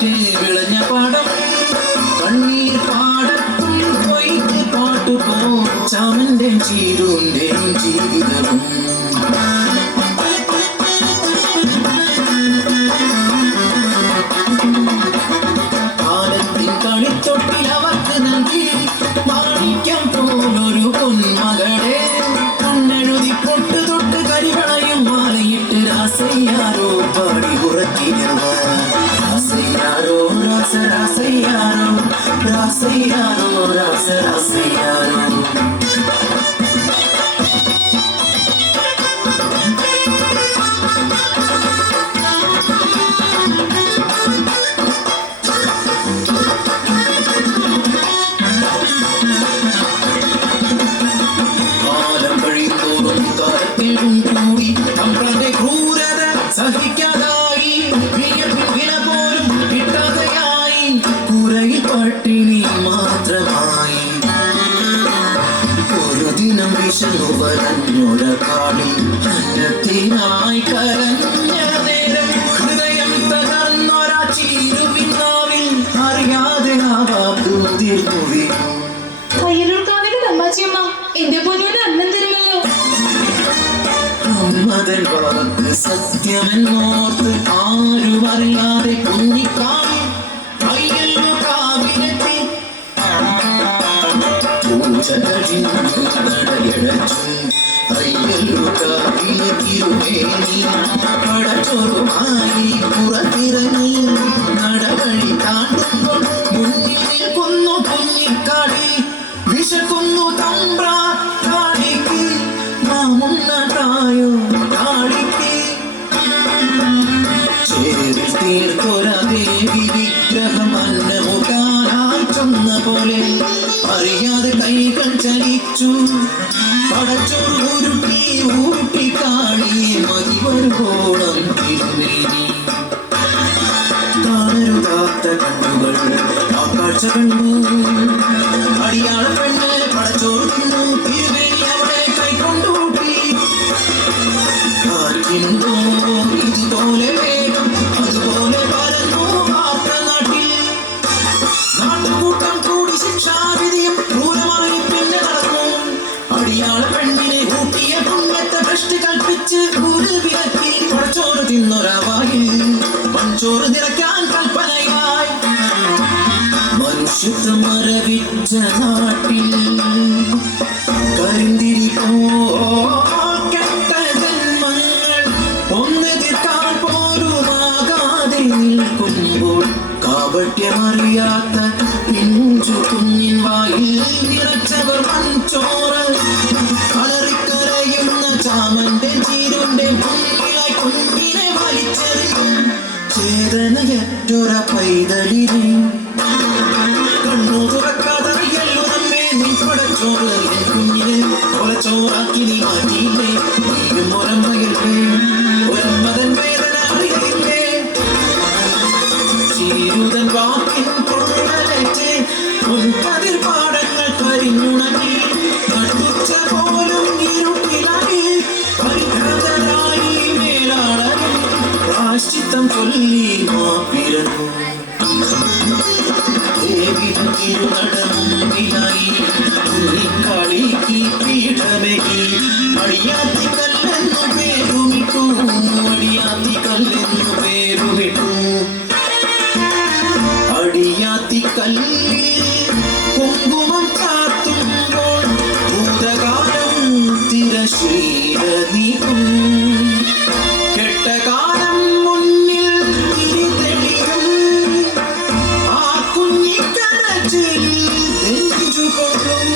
കാറ്റ് വിളഞ്ഞ പാടം കണ്ണീർ പാടത്തും കൊയ്ത്ത് പാട്ടുപോ ചാമന്റെ ചീരുന്റെ ജീവിതവും കാലത്തിൻ കളിത്തൊട്ടിൽ അവർക്ക് നൽകി മാണിക്യം പോലൊരു പൊന്മകളെ കണ്ണെഴുതി പൊട്ട് തൊട്ട് കരിവളയും മാലയിട്ട് രാസയ്യാരോ പാടി ഉറക്കിയവർ രാസയ്യാരോ രാസരാസയ്യാരോ രാസയ്യാരോ രാസരാസയ്യാരോ സഹിക്കാതായി വില പോലും കിട്ടാതെയായി കുരയിൽ പട്ടിണി മാത്രമായി ഒരു ദിനം വിഷു വരഞ്ഞൊര കാളി അന്നത്തിനായി കരഞ്ഞ നേരം ഹൃദയം തകർന്നൊരാ ചീരുവിനാവിൽ അറിയാതെ ആ വാക്ക് മുതിർന്നു വീണു. കയ്യിലൂർക്കാവിലെ തമ്മാച്ചിയമ്മ എന്റെ പൊന്നൂന് അന്നം തരുമല്ലോ. മതൻ വാക്ക് സത്യമെന്നോർത്ത് ആരും അറിയാതെ കുഞ്ഞിക്കാവിൽ അയ്യല്ലോ കാവിലെത്തി പൂജ കഴിഞ്ഞു നടയടച്ചു അയ്യല്ലോ കാവിലെ തിരുമേനി പടച്ചോറുമായി പുറത്തിറങ്ങി നടവഴി താണ്ടുമ്പോൾ മുന്നിൽ നിൽക്കുന്നു കുഞ്ഞിക്കാടി വിശക്കുന്നു തമ്പ്ര കാളിക്ക് മാമുന്ന തായോ കാളിക്ക് ചേരിൽ തീർക്കൊര ദേവി വിഗ്രഹം അന്നമുഖാനായി ചൊന്ന പോലെ അറിയാതെ കൈകൾ ചലിച്ചു പടച്ചോറ് ഉരുട്ടി ഊട്ടി കാളിയെ മതിവരുവോളം തിരുമേനി കാണരുതാത്ത കണ്ണുകൾ ആ കാഴ്ച കണ്ടു അടിയാള പെണ്ണ് പടച്ചോറ് തിന്നു തിരുമേനി അവിടെ കൈകൊണ്ടൂട്ടി കാറ്റിനുണ്ടോ ഇതുപോലെ വേഗം അതുപോലെ പരന്നു വാർത്ത നാട്ടിൽ നാട്ടുകൂട്ടം കൂടി ശിക്ഷാവിധിയും ക്രൂരമായി പിന്നെ നടന്നു അടിയാള പെണ്ണിനെ ഊട്ടിയ പുണ്യത്തെ ഭ്രഷ്ട് കൽപ്പിച്ച് ഒരു വിലക്കി പടച്ചോറ് തിന്നൊരാവായി പഞ്ചോറ് നിറയ്ക്കാൻ കൽപ്പനയായി മനുഷ്യത്വം മരവിച്ച നാട്ടിൽ കരിന്തിരി കെട്ട ജന്മങ്ങൾ ഒന്നെതിർക്കാൻ പോലുമാകാതെ നിൽക്കുമ്പോൾ കാപട്യമറിയാത്ത പിഞ്ചു കുഞ്ഞിൻ വായിൽ നിറച്ചവർ മൺചോറ് കളറിക്കരയുന്ന ചാമന്റെ ചീരുന്റെ മുന്നിലായി കുഞ്ഞിനെ വലിച്ചെറിയും ചേതനയറ്റൊര പൈതലിനെ കണ്ണു തുറക്കാതറിയല്ലോ നമ്മെ നീ പടച്ചോറ് എൻ കുഞ്ഞിനെ കൊലച്ചോറാക്കി നീ മാറ്റിയില്ലേ നീയും ഒരമ്മയല്ലേ ഒരമ്മതൻ വേദന അറിയില്ലേ ചീരുതൻ വാക്കിൻ പൊള്ളലേറ്റ് മുൻപതിർ പാടങ്ങൾ കരിഞ്ഞുണങ്ങി കണ്ടുച്ച പോലും ഇരുട്ടിലായി പരിഭ്രാന്തരായി മേലാളരും പ്രാശ്ചിത്തം ചൊല്ലി മാപ്പിരന്നു തിരുനടമുമ്പിലായി കളിക്ക് പീഠമേകി അടിയാത്തി കല്ലെന്നു പേരുമിട്ടു അടിയാത്തി കല്ലെന്നു പേരുമിട്ടു അടിയാത്തി കല്ലിൽ കുങ്കുമം ചാർത്തുമ്പോൾ ഭൂതകാലം തിരശീല നീക്കും കെട്ടകാലം മുന്നിൽ തിരിതെളിയും ആ കുഞ്ഞിക്കരച്ചിൽ നെഞ്ചുകൊള്ളും